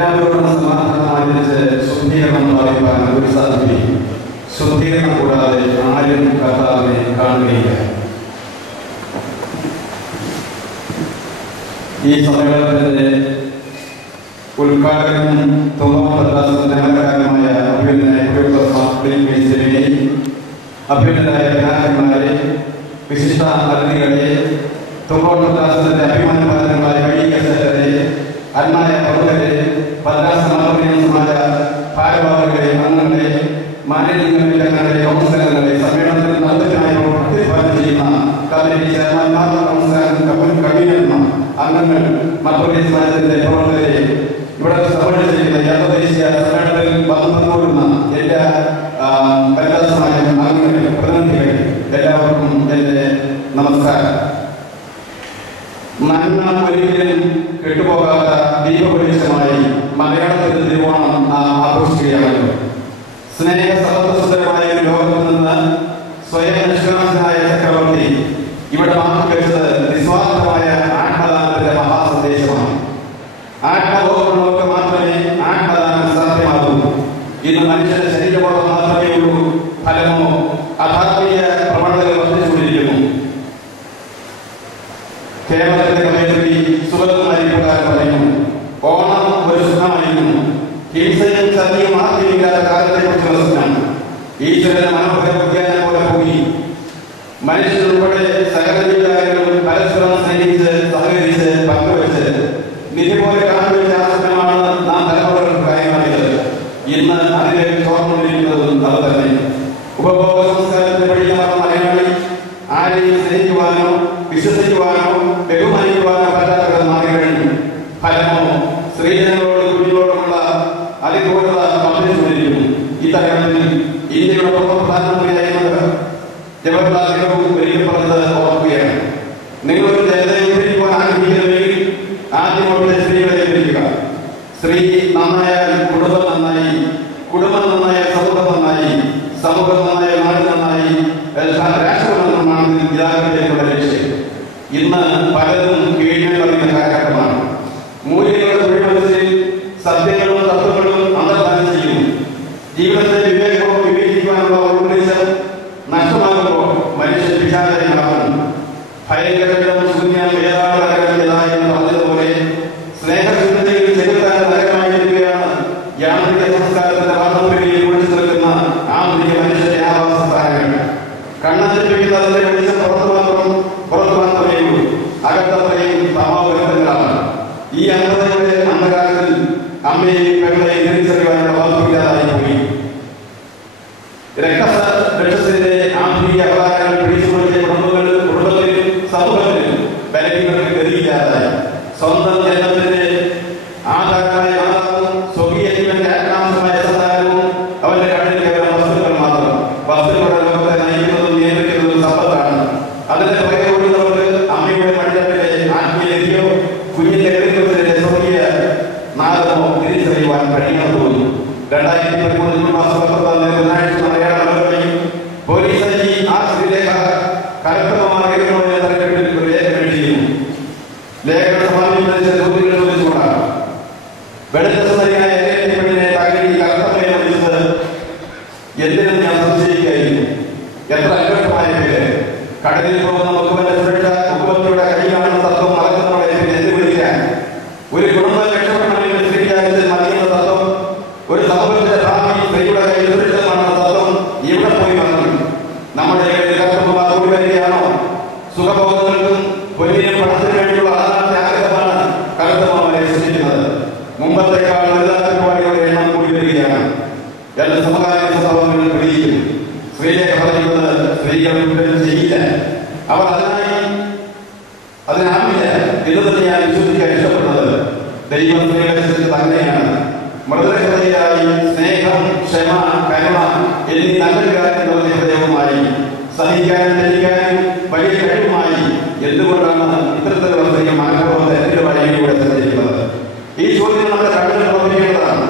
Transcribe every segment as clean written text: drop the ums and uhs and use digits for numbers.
എല്ലാവരോടും സമാധാനമായിരിച്ച് ശുദ്ധീകരണം പ്രാപിക്കാൻ ഒരു സാധ്യതയും ശുദ്ധീകരണം കൂടാതെ ആരും കർത്താവിനെ കാണുകയില്ല. ഈ സമ്മേളനത്തിന്റെ ഉദ്ഘാടകനും തോമാകാരനുമായ അഭ്യുന്നതനായ അഭ്യുന്നതരായ പിതാക്കന്മാരെ, വിശിഷ്ട അതിഥികളെ, തുമ്പോട്ടദാസന്റെ അഭിമാനപാത്രങ്ങളായ വൈദികരെ, അന്മായ പ്രമുഖരെ, ഭദ്രാസമാജ ഭാരവാഹികളെ, അംഗങ്ങളെ, മാനേജ്മെന്റ് കൗൺസിലറുകളെ, സമ്മേളനത്തിൽ നല്ലതിനായി പ്രതിഭാഗം ചെയ്യുന്ന കമ്മിറ്റി ചെയർമാൻമാർ, കൺവീനർമാർ, അംഗങ്ങൾ, മർത്തോലീയ സമാജത്തിന്റെ പ്രവർത്തകരെ, ഇവിടെ സമ്മേളിച്ചിരിക്കുന്ന അന്തർദേശീയ സമ്മേളനത്തിൽ പങ്കെടുക്കുന്ന എല്ലാ വനിതാ സമാജം അംഗങ്ങൾ, പ്രതിനിധികൾ, എല്ലാവർക്കും എന്റെ നമസ്കാരം. നന്മ ഒരിക്കലും കെട്ടുപോകാത്ത ദീപപരിശമായി മലയാളത്തിന്റെ തിരുവോണം ആഘോഷിക്കുകയാണല്ലോ. സ്നേഹ സഹോദരമായ ഒരു ലോകത്തിൽ നിന്ന് സ്വയം നിഷ്കളങ്കനായ ചക്രവർത്തി ഇവിടെ മാറ്റിവെച്ചത് നിസ്വാർത്ഥമായ ആത്മദാനത്തിന്റെ മഹാസന്ദേശമാണ്. ആത്മബോധമുള്ളവർക്ക് മാത്രമേ ആത്മദാനം സാധ്യമാകൂ. ഇന്ന് മനുഷ്യന്റെ ശരീരബോധം മാത്രമേ ഉള്ളൂ, ഫലമോ അധാത്മീയ പ്രവണതകൾ വർദ്ധിച്ചുകൊണ്ടിരിക്കുന്നു. കേരളത്തിന്റെ കവയത്രി സുഗതമായി പ്രകാരം പറയുന്നു, ഓണം ഒരു സുഖമായിരുന്നു. ഹിംസയും ചതിയും ആർത്തിയില്ലാത്ത കാലത്തെക്കുറിച്ച് വസിക്കണം. ഈശ്വരന്റെ മനോഹര വിജ്ഞാനം പോലെ പോയി മനുഷ്യരുൾപ്പെടെ സകല ജീവജാലങ്ങളും പരസ്പരം സ്നേഹിച്ച് സഹകരിച്ച് പങ്കുവെച്ച് നിധി പോലെ കാത്തുവെച്ച ആശ്രമമാണ് നാം തലമുറകൾക്ക് കൈമാറിയത്. ഇന്ന് അതിലേക്ക് ചോർന്നുകൊണ്ടിരിക്കുന്നതും അത് തന്നെ. ഉപഭോഗ സംസ്കാരത്തെ പഠിക്കാത്ത മലയാളി ആരെയും സ്നേഹിക്കുവാനോ വിശ്വസിക്കുവാനോ ബഹുമാനിക്കുവാനോ പറ്റാത്ത മാറി കഴിഞ്ഞു. ഫലമോ സ്ത്രീജനങ്ങളോട് കുഞ്ഞുങ്ങളോടുമുള്ള അതിക്രൂരത വർദ്ധിച്ചുകൊണ്ടിരിക്കുന്നു. ഇത്തരത്തിൽ ഇന്ത്യയുടെ പ്രധാനമന്ത്രിയായിരുന്നത് ജവഹർലാൽ നെഹ്റു ഒരിക്കൽ പറഞ്ഞത് ഓർക്കുകയാണ്, നിങ്ങളൊരു ജനതയെ ഉദ്ധരിക്കുവാൻ ആഗ്രഹിക്കുന്നുവെങ്കിൽ ആദ്യം അവിടുത്തെ സ്ത്രീകളെ ഉദ്ധരിക്കുക. സ്ത്രീ നന്നായാൽ കുടുംബം നന്നായി, കുടുംബം നന്നായാൽ സമൂഹം നന്നായി, സമൂഹം നന്നായാൽ നാട് നന്നായി, രാഷ്ട്രം നന്നാണെങ്കിൽ ഇതാകട്ടെയുള്ള ലക്ഷ്യം. ഇന്ന് പലതും കീഴിൽ പറയുന്ന കാലഘട്ടമാണ്. മൂല്യങ്ങളുടെ കുഴിമനസ്സിൽ സത്യങ്ങളും തത്വങ്ങളും അന്തർധാനം ചെയ്യുന്നു. ജീവിതത്തെ വിവേകവും വിവേചിക്കുവാനുള്ള ഉദ്ദേശം നഷ്ടമാകുമ്പോൾ മനുഷ്യൻ വിചാരമാകുന്നു. ഭയങ്കരവും ശൂന്യം വേദാളകരതായി എന്ന് പറഞ്ഞതുപോലെ സ്നേഹശൂന്യതയിൽ ചെലുത്താൻ നരകമായിരിക്കുകയാണ് യാന്ത്രിക സംസ്കാരത്തിന്റെ വാർത്തയിൽ ഒഴിച്ചു നിൽക്കുന്ന ആധുനിക മനുഷ്യന്റെ ആവാസ സ്ഥാനങ്ങൾ. കണ്ണഞ്ചിപ്പിക്കുന്ന അതിന്റെ വെളിച്ചം പുറത്തു മാത്രമേ ഉള്ളൂ, അകത്തത്രയും തമാവരങ്ങളാണ്. ഈ അന്ധതയുടെ അന്ധകാലത്തിൽ അമ്മയെയും പെങ്ങളെയും തിരിച്ചറിയാനുള്ള വാർത്തയില്ലാതായി പോയി. രക്തത്തിന്റെ ആധുനിക അപകാരങ്ങൾ പിടിച്ചുകൊണ്ടിയ കുടുംബത്തിലും സമൂഹത്തിലും ബലഹീനതയ്ക്ക് ഗതിയില്ലാതായി. സ്വന്തം ജനത്തിന്റെ ആധാരമായ മാതാവും സ്വകീയ ജീവന്റെ ആത്മാംശമായ സന്താനവും അവന്റെ കണ്ണിൽ കേവലം വസ്തുക്കൾ മാത്രം. വസ്തുക്കളുടെ ലോകത്തെ നയിക്കുന്നതും നിയന്ത്രിക്കുന്നതും സമ്പത്താണ്. അതിന്റെ പുറകെ ഓടുന്നവർക്ക് അമ്മയുടെ മടിത്തട്ടിലെ ആത്മീയതയോ കുഞ്ഞിന്റെ വ്യക്തിത്വത്തിന്റെ സ്വകീയ നാദമോ തിരിച്ചറിയുവാൻ കഴിയുമെന്ന് തോന്നുന്നു. 2013 മാസം 19 ബുധനാഴ്ച മലയാള മനോരമയും പോലീസ് ആ ശ്രീലേഖ കലക്ടർമാരെന്ന തലക്കെട്ടിൽ ഒരു ലേഖനം എഴുതിയിരുന്നു. ലേഖനം സമാപിക്കുന്നതിന് ചോദ്യങ്ങൾ ചോദിച്ചുകൊണ്ടാണ്. വെളുത്തസരിയായ പെണ്ണിനെ തകരി കലക്ടറെ വിളിച്ചത് എന്തിനും ഞാൻ സംശയിക്കുകയായിരുന്നു. എത്ര അന്വേഷണമായ പേര്. കടലിൽ പോകുന്ന മുഖ്യമന്ത്രി സുരക്ഷ മുഖ്യമന്ത്രിയുടെ കൈയാണെന്ന തത്വം മറക്കുന്നവരെ പിന്നെ എന്ത് വിളിക്കാൻ? ഒരു കുടുംബം രക്ഷപ്പെടണമെങ്കിൽ സ്ത്രീയായിട്ട് മതിയെന്ന തത്വം, ഒരു സമൂഹത്തിന്റെ ഭാവി സ്ത്രീയുടെ കയ്യിൽ സുരക്ഷിതമാണെന്ന തത്വം എവിടെ പോയി വന്നു? നമ്മുടെ കർത്തവ്യമാർ കൂടി വരികയാണോ? സുഖബോധങ്ങൾക്കും പൊന്നിനും പണത്തിനു വേണ്ടിയുള്ള അനാഥ ആഗ്രഹമാണ് കർത്തവ്യമാരെ സൃഷ്ടിക്കുന്നത്. മുമ്പത്തേക്കാൾ വലുതാക്കൽപ്പാടിയുടെ എണ്ണം കൂടി വരികയാണ്. രണ്ട് സമകാലിക സംഭവങ്ങൾ പിടിക്കും. സ്ത്രീയെ പറയുന്നത് സ്ത്രീകൾ ചെയ്യില്ല, അവർ അതിനാവില്ല എന്ന് തന്നെയാണ് വിശ്വസിക്കാൻ ഇഷ്ടപ്പെടുന്നത്. ദൈവം സ്ത്രീകളെ തന്നെയാണ്. മൃദുഹൃദയരായി സ്നേഹം, ക്ഷമ, കരുണ എന്നീ നല്ല കാര്യങ്ങളുടെ ഹൃദയവുമായി സഹിക്കാനും ധരിക്കാനും വലിയ കഴിവുമായി എന്തുകൊണ്ടാണ് ഇത്തരത്തിലുള്ള സ്ത്രീ മനഃപൂർവ്വം എന്റെ വഴിയിലൂടെ സഞ്ചരിക്കുന്നത്? ഈ ചോദ്യം നമ്മുടെ കണ്ണുകൾ പ്രവർത്തിക്കേണ്ടതാണ്.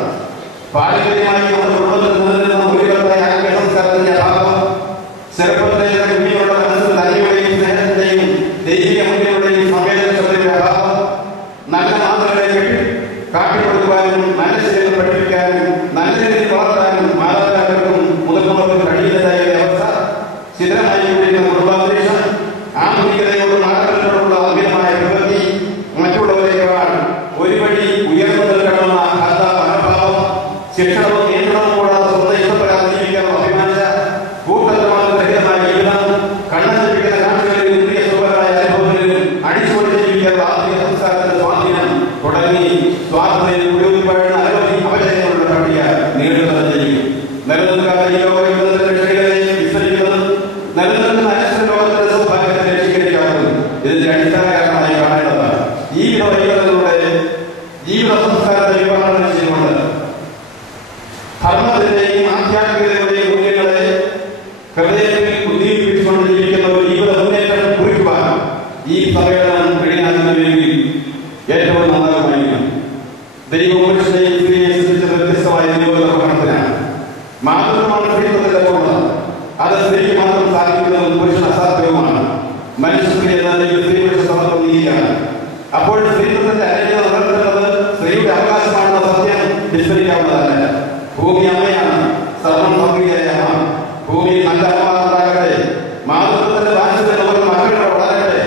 പാരമ്പര്യമായി നമ്മുടെ കുടുംബത്തിൽ നിലനിൽക്കുന്ന മൂല്യങ്ങളായ ആത്മീയ സംസ്കാരത്തിന്റെ അഭാവം ചെറുപ്പത്തിലെ കുഞ്ഞുങ്ങളുടെ മനസ്സിൽ നന്മയുടെയും സ്നേഹത്തിന്റെയും ദൈവിക മൂല്യങ്ങളുടെയും സംവേദനക്ഷമതയുടെ അഭാവം നല്ല മാതൃകളെ കാട്ടിക്കൊടുക്കുവാനും ഇതിന്റെ അടിസ്ഥാന കാരണമായി കാണേണ്ടതാണ്. ഈ വൈകല്യങ്ങളുടെ ജീവിത സംസ്കാരത്തെ വിഭാവനം ചെയ്യുന്നുണ്ട്. ധർമ്മത്തിന്റെയും ആധ്യാത്മികതയുടെയും മൂല്യങ്ങളെ ഹൃദയത്തിൽ ഉദ്ദീപിപ്പിച്ചുകൊണ്ട് ജീവിക്കുന്ന ഒരു ജീവിത മുന്നേറ്റം കുറിക്കുവാൻ ഈ സമ്മേളനം കഴിയാകുന്നുവെങ്കിൽ ഏറ്റവും നന്നാകുമായിരിക്കും. ദൈവം പുരുഷനെയും സ്ത്രീയെ സൃഷ്ടിച്ച വ്യത്യസ്തമായ ദൈവകർമ്മത്തിനാണ്. മാതൃത്വമാണ് സ്ത്രീത്വത്തിന്റെ പൂർണ്ണത. അത് സ്ത്രീക്ക് മാത്രം സാധിക്കുന്നതും പുരുഷൻ അസാധ്യവുമാണ്. മനുഷ്യസ്ത്രീ എന്ന സ്ത്രീ പുരുഷ സമത്വം നീതിയാണ്. അപ്പോൾ സ്ത്രീത്വത്തിന്റെ അനന്യത നിലനിർത്തുന്നത് സ്ത്രീയുടെ അവകാശമാണെന്ന സത്യം വിസ്മരിക്കാവുന്നതല്ല. ഭൂമി അമ്മയാണ്, സർവം ഭൗമികയായ അമ്മ. ഭൂമിയിൽ നല്ല അമ്മ ഉണ്ടാകട്ടെ, മാതൃത്വത്തിന്റെ വാത്സല്യം നമുക്ക് മക്കളുടെ വളരട്ടെ.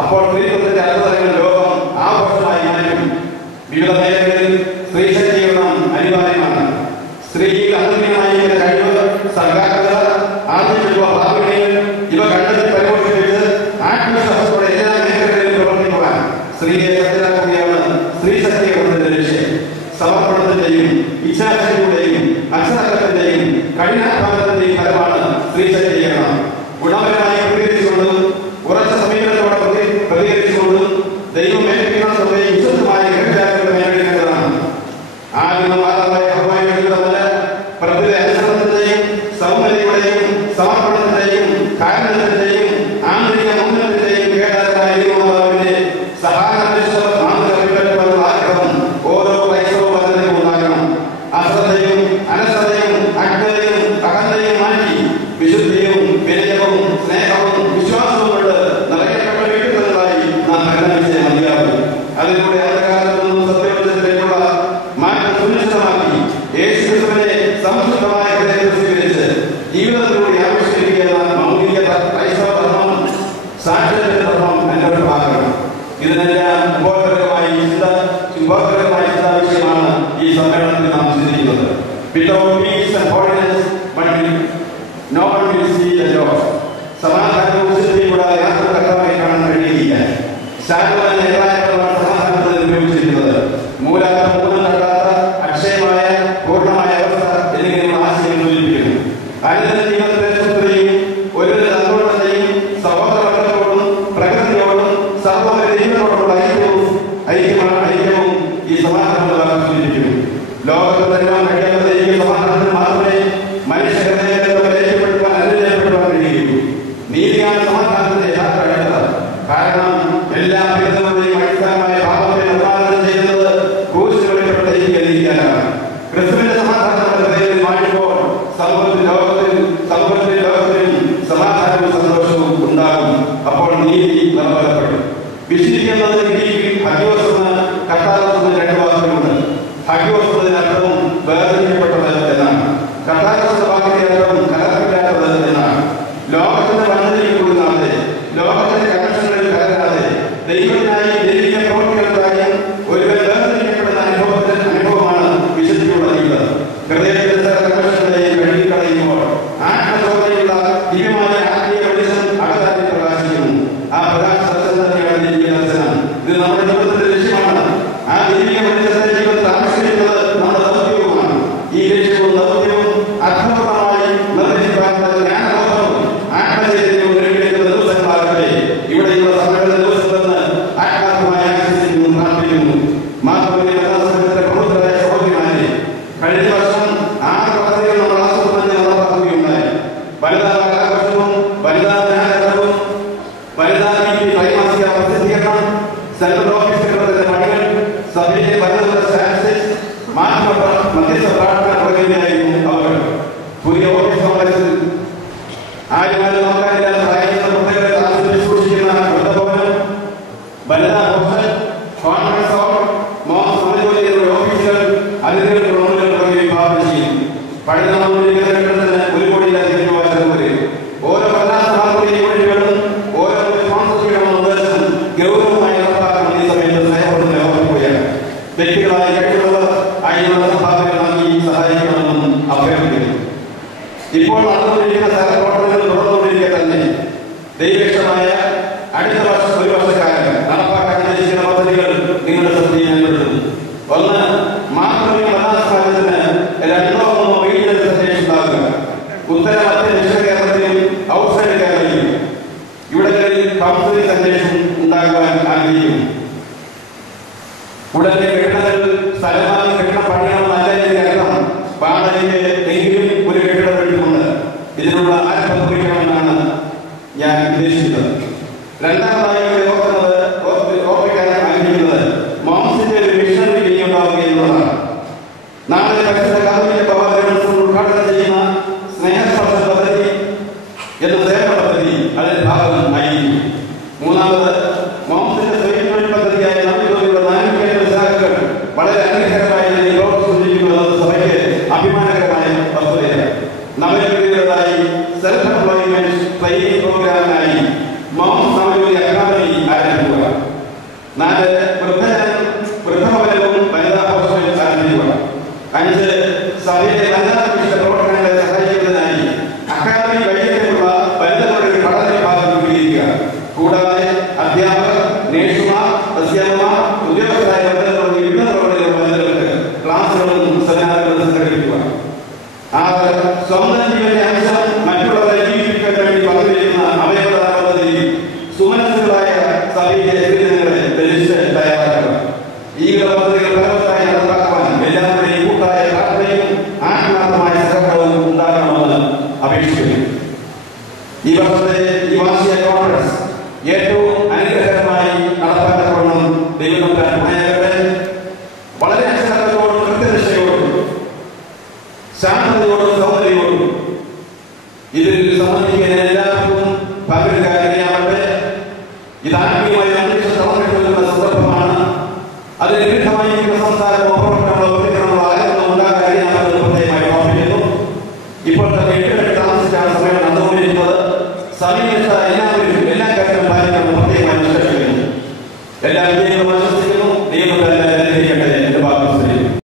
അപ്പോൾ സ്ത്രീത്വത്തിന്റെ അർത്ഥതകൾ ലോകം ആഘോഷമായി മാറ്റും. വിവിധ മേഖലകളിൽ സ്ത്രീ ശക്തീകരണം അനിവാര്യമാണ്. സ്ത്രീയിൽ അന്തരീയമായ കഴിവ്, സർഗാത്മകത, ആത്മീയ ഭാവനയിൽ ഇവ കണ്ടെത്തി പരിപോഷിപ്പിച്ച് ആത്മവിശ്വാസത്തോടെ എല്ലാ മേഖലകളിലും പ്രവർത്തിക്കുവാൻ സ്ത്രീയെ ശക്തരാക്കുകയാണ് സ്ത്രീ ശക്തീകരണത്തിന്റെ ലക്ഷ്യം. സമർപ്പണത്തിന്റെയും ഇച്ഛാശക്തിയുടെയും അക്ഷരത്തിന്റെയും കഠിനാധ്വാനത്തിന്റെയും ഫലമാണ് സ്ത്രീ ശക്തീകരണം. ഗുണപരമായി പ്രതികരിച്ചുകൊണ്ടും ഉറച്ച സമീപനത്തോടെ പ്രതികരിച്ചുകൊണ്ടും ദൈവം മേൽപ്പിക്കുന്നതിന്റെ വിശുദ്ധമായ ഗ്രഹജാലങ്ങളെ മേൽപ്പിക്കേണ്ടതാണ്. ആദിമ മാതാവായ ഹവ്വായെ എടുക്കുന്നതല്ല, പ്രകൃതി അനുസരണത്തിന്റെയും സൗന്ദര്യയുടെയും സമർപ്പണത്തിന്റെയും കാരണത്തിന്റെയും ആന്തരിക മൂല്യത്തിന്റെയും കേടാരമായ ദൈവമാതാവിന്റെ സഹാനുഷ്ഠ മാതൃക പിൻപറ്റുവാനുള്ള ആഗ്രഹം ഓരോ ക്രൈസ്തവ പദ്ധതിക്കും ഉണ്ടാകണം. അശ്രദ്ധയും അനശ്രദ്ധയും അജ്ഞതയും അഹന്തയും മാറ്റി വിശുദ്ധിയും വിനയവും സ്നേഹവും വിശ്വാസവും കൊണ്ട് നിറയപ്പെട്ട വീട്ടുന്നതായി നാം പരിണമിച്ചേ മതിയാകും. അതിലൂടെ അന്ധകാലത്തു നിന്നും സത്യവചനത്തിലേക്കുള്ള മാറ്റം സുനിശ്ചിതമാക്കി യേശുക്രിസ്തുവിനെ സംശുദ്ധമായ ഹൃദയത്തിൽ സ്വീകരിച്ച് ജീവിതത്തിലൂടെ ആവിഷ്കരിക്കുന്ന മൗലിക ക്രൈസ്തവ ധർമ്മം സാക്ഷ്യത്തിന്റെ ധർമ്മം അന്വേഷണമാകണം. ഇതിനെല്ലാം ഉപോത്കരമായ ചിന്താവിഷയമാണ് ഈ സമ്മേളനത്തിൽ നാം ചിന്തിക്കുന്നത്. Without peace and holiness, no one will see the Lord. സമാധാനവും വിശുദ്ധിയും കൂടാതെ യാതൊരു കർത്താവിനെ കാണാൻ കഴിയുകയില്ല. ശാന്തമായ നേതാക്കളാണ് സമാധാനത്തിൽ ഉപയോഗിച്ചിരിക്കുന്നത്. മൂലം നടക്കാത്ത അക്ഷയമായ പൂർണ്ണമായ അവസ്ഥ എന്നിങ്ങനെയുള്ള ആശയം സൂചിപ്പിക്കുന്നു. അനുദിന ജീവിതത്തിലെ ശുദ്ധതയും ഒരുവിധ സന്തോഷത്തെയും സഹോദരത്തോടും പ്രകൃതിയോടും സഹോദര ദൈവത്തോടുള്ള ഐക്യവും ഈ സമാധാനം സൂചിപ്പിക്കുന്നു. ലോകത്ത് തരുവാൻ കഴിയാത്ത ഈ സമാധാനത്തിൽ മാത്രമേ മനുഷ്യ ഹൃദയത്തെ ഐക്യപ്പെടുത്തുവാൻ അനുഗ്രഹപ്പെടുവാൻ കഴിയുകയുള്ളൂ. നീതിയാണ് സമാധാനത്തിന്റെ യാത്ര വേണ്ടത്. കാരണം എല്ലാ ഭേദങ്ങളുടെയും അടിസ്ഥാനമായ ഭാവത്തെ നിർമ്മാണം ചെയ്യുന്നത് ക്രൂശിൽ വെളിപ്പെട്ട നീതിക്കാനാണ്. ക്രിസ്തുവിന്റെ സമാധാനം ഹൃദയത്തിൽ മാറ്റുമ്പോൾ സമൂഹത്തിലും സമാധാനവും സന്തോഷവും ഉണ്ടാകും. അപ്പോൾ നീതി നിർവഹിക്കപ്പെടും. വിശുദ്ധിക്കുന്നത് ഗ്രീക്കിൽ ഹഗിയോസ് എന്ന കത്താലോസ് എന്ന രണ്ട് വാക്കുകളുണ്ട്. ഹഗിയോസ് എന്നതിനർത്ഥവും വേർതിരിക്കപ്പെട്ടത് എന്നാണ്. കത്താലോസിന്റെ വാക്കിന്റെ അർത്ഥം കലർപ്പില്ലാത്തത് എന്നാണ്. ലോകത്തിന്റെ വന്നതിൽ കൂടുന്നാതെ, ലോകത്തിന്റെ കണക്ഷനുകളിൽ കലരാതെ ദൈവത്തിനായി ദൈവിക പ്രവൃത്തികൾക്കായും ഒരുവൻ വേർതിരിക്കപ്പെടുന്ന അനുഭവമാണ് വിശുദ്ധിയുള്ള ജീവിതം. ഹൃദയത്തിന്റെ കണക്ഷനുകളെയും കഴുകിക്കളയുമ്പോൾ ആത്മശോധനയുള്ള ദിവ്യമായ ആത്മീയ വെളിച്ചം അകതാരിൽ പ്രകാശിക്കുന്നു. ആ പ്രകാശ തന്നെയാണ് ദൈവിക ദർശനം. ഇത് നമ്മുടെ ജീവിതത്തിന്റെ ലക്ഷ്യമാണ്. ആ ദൈവിക വെളിച്ചത്തെ ജീവിതത്തിൽ ആവിഷ്കരിക്കുന്നത് നമ്മുടെ ദൗത്യവുമാണ്. ഈ ലക്ഷ്യവും ദൗത്യവും അർത്ഥപൂർണമായി നിർവഹിക്കാനുള്ള ജ്ഞാനബോധവും ആത്മചൈതന്യവും നേടിയെടുക്കുന്ന ദിവസങ്ങളാകട്ടെ. ഇവിടെയുള്ള സമ്മേളന ദിവസമെന്ന് ആത്മാർത്ഥമായി ആശംസിക്കുന്നു, പ്രാർത്ഥിക്കുന്നു. മാത്രമല്ല പ്രമുഖരായ സഹോദരിമാരെ, കഴിഞ്ഞ വർഷം 6 പദ്ധതികൾ നമ്മൾ ആസൂത്രണം നടപ്പാക്കുകയുണ്ടായി. വനിതാ ആഘോഷവും വനിതാ ജ്ഞാനവും വനിതാ ത്രൈമാസിക പ്രസിദ്ധീകരണം, സെൻട്രൽ ഓഫീസ് സെക്രട്ടറിയുടെ പണികൾ, സഭയിലെ വനിതകളുടെ സ്റ്റാറ്റിസ്റ്റിക്സ്, മധ്യസ്ഥ പ്രാർത്ഥന തുടങ്ങിയവയായിരുന്നു അവർ. പുതിയ ഓഫീസ് കോംപ്ലക്സിൽ ആരുമാരും നോക്കാനില്ലാത്ത പ്രായമുള്ള കുട്ടികളെ താമസിച്ച് സൂക്ഷിക്കുന്ന വൃദ്ധഭവനം, വനിതാ ഹോസ്റ്റൽ, കോൺഫറൻസ് ഹാൾ, സമജോലികളുടെ ഓഫീസുകൾ, അതിഥികൾ തുടങ്ങിയവ വിഭാവനം ചെയ്യും. പഠന കെട്ടിടത്തിന് 1 കോടിയിലധികം രൂപ ചെലവ്. ഓരോ ഭരണാസ്ഥാപനത്തിലെയും ഒഴിവുകളും ഓരോ സ്പോൺസർഷിപ്പുകളും നിർദ്ദേശം ഗൗരവമായി നടപ്പാക്കാൻ ഈ സമയത്ത് സ്നേഹത്തോടെ പ്രവർത്തിക്കുകയാണ്. വ്യക്തികളായി കഴിവുള്ളവർ അതിനുള്ള സംഭാവനകൾ നൽകി സഹായിക്കണമെന്നും അഭ്യർത്ഥിക്കുന്നു. ഇപ്പോൾ നടന്നുകൊണ്ടിരിക്കുന്ന സഹപ്രവർത്തനങ്ങൾ തുടർന്നുകൊണ്ടിരിക്കുക തന്നെ. ദൈവീക്ഷമായ അടുത്ത വർഷം 1 വർഷക്കാലം നടപ്പാക്കാൻ ഉദ്ദേശിക്കുന്ന പദ്ധതികൾ നിങ്ങളുടെ ശ്രദ്ധയിൽപ്പെടുത്തുന്നു. 1. മാത്രമേ മതാസ്ഥാനത്തിന് 2 or 3 റീജിയണൽ സെന്റേഴ്സ് ഉണ്ടാകുക. ഉത്തര മധ്യ ദക്ഷിണ കേരളത്തിലും ഔട്ട്സൈഡ് കേരളയിലും ഇവിടങ്ങളിൽ കൗൺസിലിംഗ് സെന്റേഴ്സും അതിന് വിരുദ്ധമായിരിക്കുന്ന സംസാരമോ